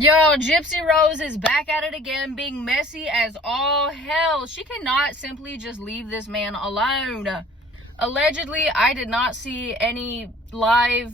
Yo, Gypsy Rose is back at it again, being messy as all hell. She cannot simply just leave this man alone. Allegedly, I did not see any live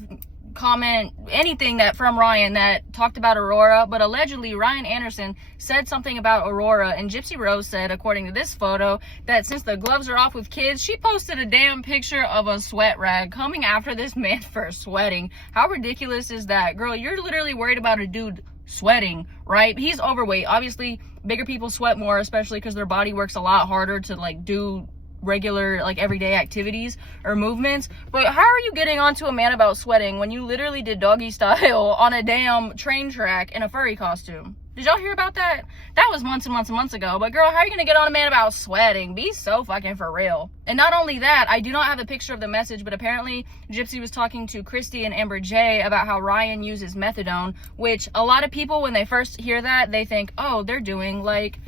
comment, anything that from Ryan that talked about Aurora, but allegedly Ryan Anderson said something about Aurora, and Gypsy Rose said, according to this photo, that since the gloves are off with kids, she posted a damn picture of a sweat rag coming after this man for sweating. How ridiculous is that? Girl, you're literally worried about a dude sweating, right? He's overweight. Obviously, bigger people sweat more, especially because their body works a lot harder to like do regular like everyday activities or movements. But how are you getting onto a man about sweating when you literally did doggy style on a damn train track in a furry costume? Did y'all hear about that? That was months and months and months ago. But girl, how are you gonna get on a man about sweating? Be so fucking for real. And not only that, I do not have a picture of the message, but apparently Gypsy was talking to Christy and Amber J about how Ryan uses methadone, which a lot of people, when they first hear that, they think, oh, they're doing like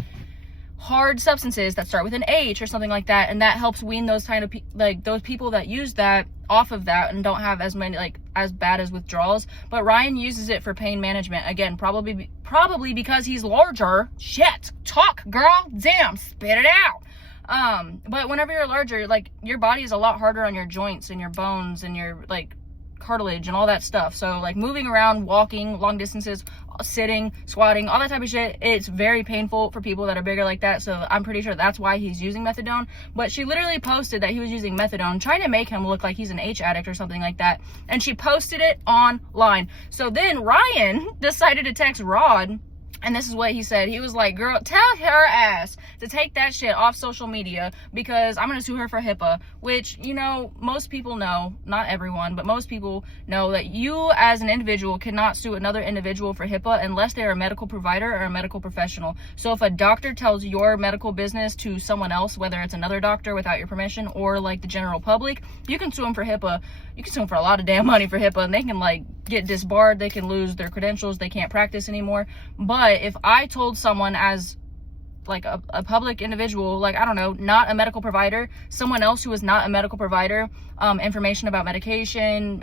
hard substances that start with an H or something like that, and that helps wean those kind of like those people that use that off of that and don't have as many like as bad as withdrawals. But Ryan uses it for pain management, again, probably because he's larger. Shit, talk, girl, damn, spit it out. But whenever you're larger, like your body is a lot harder on your joints and your bones and your like cartilage and all that stuff. So like moving around, walking long distances, sitting, squatting, all that type of shit, it's very painful for people that are bigger like that. So I'm pretty sure that's why he's using methadone. But she literally posted that he was using methadone, trying to make him look like he's an H addict or something like that, and she posted it online. So then Ryan decided to text Rod, and this is what he said. He was like, girl, tell her ass to take that shit off social media because I'm going to sue her for HIPAA, which, you know, most people know, not everyone, but most people know that you as an individual cannot sue another individual for HIPAA unless they're a medical provider or a medical professional. So if a doctor tells your medical business to someone else, whether it's another doctor without your permission or like the general public, you can sue them for HIPAA. You can sue them for a lot of damn money for HIPAA, and they can like get disbarred, they can lose their credentials, they can't practice anymore. But if I told someone as like a public individual, like, I don't know, not a medical provider, someone else who is not a medical provider, information about medication,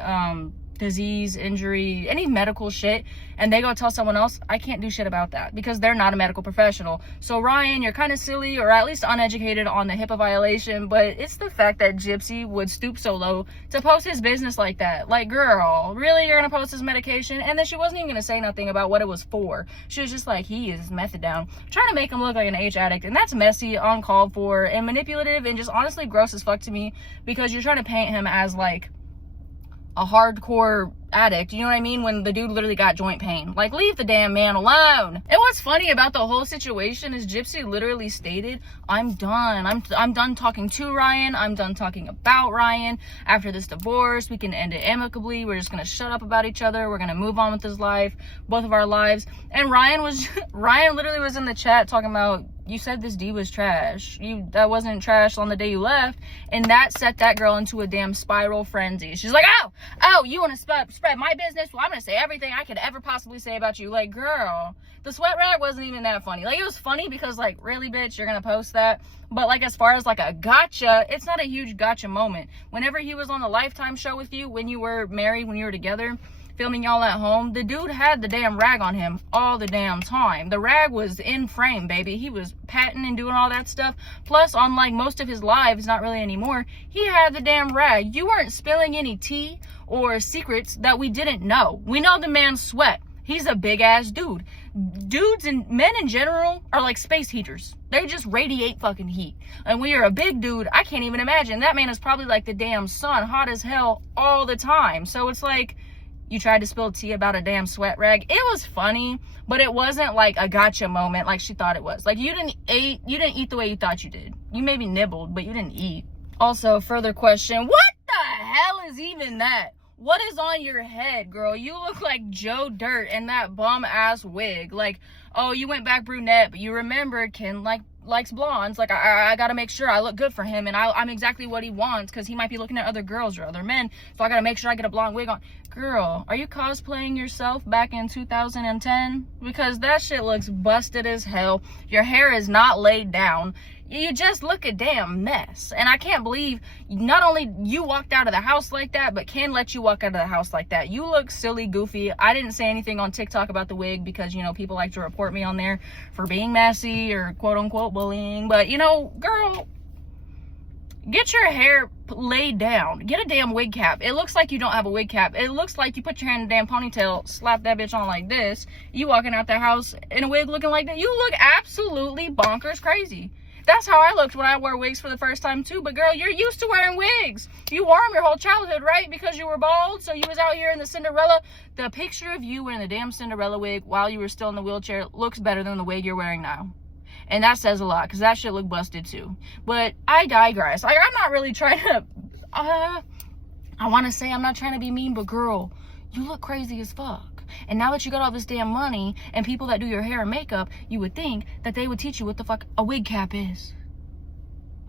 disease, injury, any medical shit, and they go tell someone else, I can't do shit about that because they're not a medical professional. So Ryan, you're kind of silly, or at least uneducated on the HIPAA violation, but it's the fact that Gypsy would stoop so low to post his business like that. Like, girl, really, you're gonna post his medication? And then she wasn't even gonna say nothing about what it was for. She was just like, he uses methadone, trying to make him look like an H addict, and that's messy, uncalled for, and manipulative, and just honestly gross as fuck to me, because you're trying to paint him as like a hardcore addict, you know what I mean, when the dude literally got joint pain. Like, leave the damn man alone. And what's funny about the whole situation is Gypsy literally stated, I'm done. I'm done talking to Ryan. I'm done talking about Ryan. After this divorce, we can end it amicably. We're just gonna shut up about each other. We're gonna move on with his life, both of our lives. And Ryan literally was in the chat talking about, you said this D was trash. That wasn't trash on the day you left. And that set that girl into a damn spiral frenzy. She's like, oh, you want to spread my business? Well, I'm going to say everything I could ever possibly say about you. Like, girl, the sweat rag wasn't even that funny. Like, it was funny because, like, really, bitch, you're going to post that? But, like, as far as, like, a gotcha, it's not a huge gotcha moment. Whenever he was on the Lifetime show with you, when you were married, when you were together, filming y'all at home, the dude had the damn rag on him all the damn time. The rag was in frame, baby. He was patting and doing all that stuff. Plus, on like most of his lives, not really anymore, he had the damn rag. You weren't spilling any tea or secrets that we didn't know. We know the man sweat. He's a big ass dude. Dudes and men in general are like space heaters. They just radiate fucking heat. And when you're a big dude, I can't even imagine. That man is probably like the damn sun, hot as hell all the time. So it's like, you tried to spill tea about a damn sweat rag. It was funny, but it wasn't like a gotcha moment like she thought it was. Like, you didn't eat the way you thought you did. You maybe nibbled, but you didn't eat. Also, further question, what the hell is even that? What is on your head, girl? You look like Joe Dirt in that bum ass wig. Like, oh, you went back brunette, but you remembered Ken likes blondes. Like, I gotta make sure I look good for him, and I'm exactly what he wants, because he might be looking at other girls or other men, so I gotta make sure I get a blonde wig on. Girl, are you cosplaying yourself back in 2010? Because that shit looks busted as hell. Your hair is not laid down. You just look a damn mess. And I can't believe not only you walked out of the house like that, but Ken let you walk out of the house like that. You look silly, goofy. I didn't say anything on TikTok about the wig because, you know, people like to report me on there for being messy or quote unquote bullying. But, you know, girl, get your hair laid down. Get a damn wig cap. It looks like you don't have a wig cap. It looks like you put your hand in a damn ponytail, slap that bitch on like this. You walking out the house in a wig looking like that. You look absolutely bonkers crazy. That's how I looked when I wore wigs for the first time too. But girl, you're used to wearing wigs. You wore them your whole childhood, right? Because you were bald. So you was out here in the Cinderella. The picture of you wearing the damn Cinderella wig while you were still in the wheelchair looks better than the wig you're wearing now. And that says a lot, because that shit look busted too. But I digress. I'm not really trying to, I want to say I'm not trying to be mean, but girl, you look crazy as fuck. And now that you got all this damn money and people that do your hair and makeup, you would think that they would teach you what the fuck a wig cap is.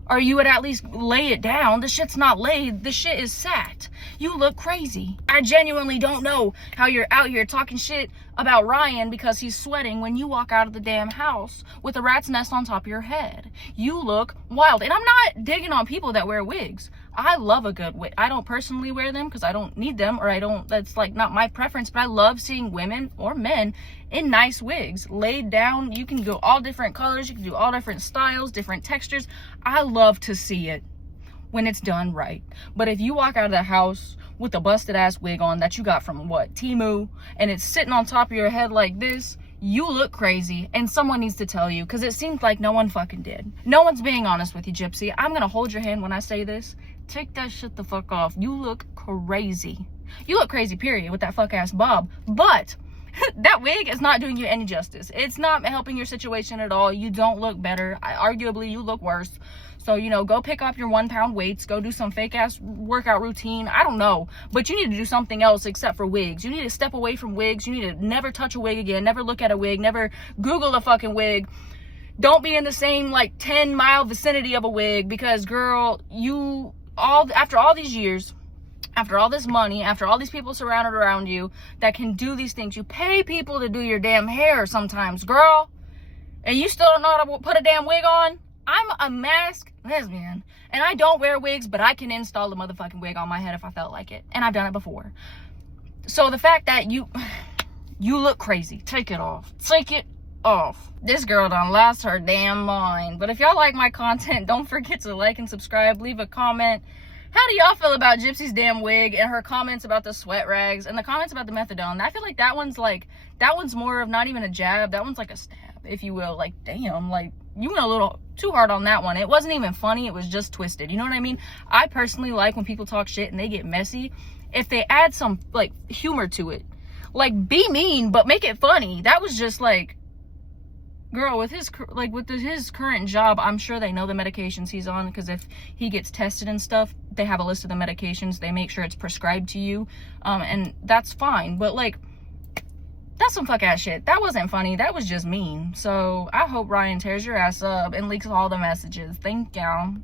Or you would at least lay it down. The shit's not laid. The shit is sat. You look crazy. I genuinely don't know how you're out here talking shit about Ryan because he's sweating when you walk out of the damn house with a rat's nest on top of your head. You look wild. And I'm not digging on people that wear wigs. I love a good wig. I don't personally wear them because I don't need them, or that's like not my preference, but I love seeing women or men in nice wigs laid down. You can go all different colors. You can do all different styles, different textures. I love to see it when it's done right. But if you walk out of the house with a busted ass wig on that you got from what, Temu, and it's sitting on top of your head like this, you look crazy, and someone needs to tell you, because it seems like no one fucking did. No one's being honest with you, Gypsy. I'm gonna hold your hand when I say this. Take that shit the fuck off. You look crazy. You look crazy, period, with that fuck ass bob. But that wig is not doing you any justice. It's not helping your situation at all. You don't look better. Arguably, you look worse. So, you know, go pick up your 1 pound weights. Go do some fake ass workout routine. I don't know. But you need to do something else except for wigs. You need to step away from wigs. You need to never touch a wig again. Never look at a wig. Never Google a fucking wig. Don't be in the same, like, 10-mile vicinity of a wig. Because, girl, after all these years, after all this money, after all these people surrounded around you that can do these things, you pay people to do your damn hair sometimes, girl, and you still don't know how to put a damn wig on. I'm a masked lesbian, and I don't wear wigs, but I can install a motherfucking wig on my head if I felt like it, and I've done it before. So the fact that you look crazy, take it off. Take it off. This girl done lost her damn mind. But if y'all like my content, don't forget to like and subscribe. Leave a comment. How do y'all feel about Gypsy's damn wig and her comments about the sweat rags and the comments about the methadone? I feel like that one's more of not even a jab. That one's like a stab, if you will. Like, damn, like, you went a little too hard on that one. It wasn't even funny. It was just twisted. You know what I mean? I personally like when people talk shit and they get messy. If they add some, like, humor to it. Like, be mean, but make it funny. That was just, like, girl, with his current job, I'm sure they know the medications he's on, because if he gets tested and stuff, they have a list of the medications. They make sure it's prescribed to you, and that's fine. But, like, that's some fuck ass shit. That wasn't funny. That was just mean. So I hope Ryan tears your ass up and leaks all the messages. Thank y'all.